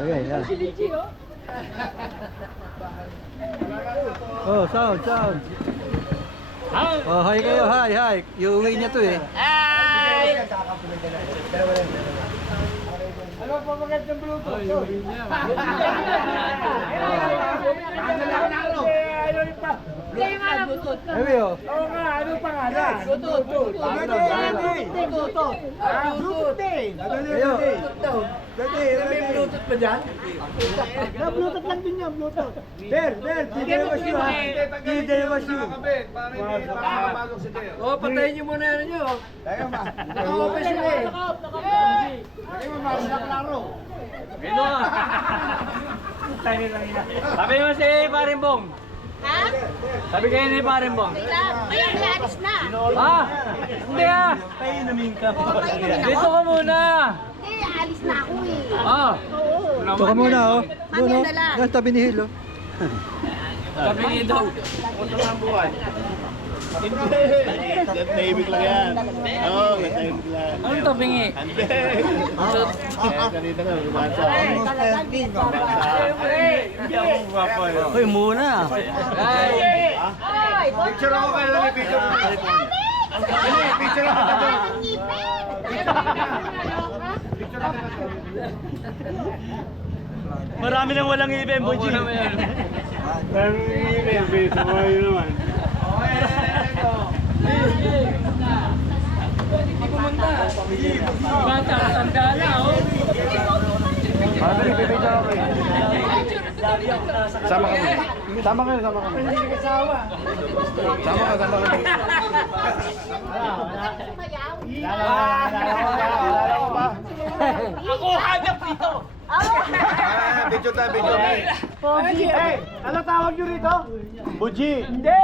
Okay, yan. Oh, sound. Oh, hi kayo, hi. Iuwi niya to eh. Hi! Ano pa maganda ng Bluetooth? Ewi oh. Oo nga, ano pangalan? Bluetooth. Bluetooth din. Ayo. Bluetooth pa dyan? Bluetooth lang din yan, Bluetooth. Ber, DJ was you ha. DJ was you. Oh, patayin niyo muna ano niyo. Tayo ma. Naka-open sila eh. Tayo ma, maklaro. Ito ah. Tayo lang yan. Sabi mo si Parimbong. Ha? Sabi kayo ni Parimbong. Kaya may alis na. Ah! Hindi ah! Tayo namin ka. Oo, kayo namin Dito ako. ka muna! Eh, alis na ako eh. Ah! Oo. Ito ka muna oh. Mami, Doon oh. dala. Nasa tabi ni Hilo. Sabi niyo daw. Nagtahimik lang yan. Oo, nagtahimik lang. Anong tabingi? Kanina nga, lumahan sa akin. Hoy, muna. Ay! Picture ako kayo lang, picture ako. Picture ako kayo. Ang ngipin. Marami nang walang ibem, Opo naman yan. Hindi pumunta. Bata, tanda na oh. Sama kami. Sama kayo, sama kami. Sama kami. Sumayaw. Ako hanap dito! Picture tayo, picture. Ano tawag nyo rito? Buji. Hindi.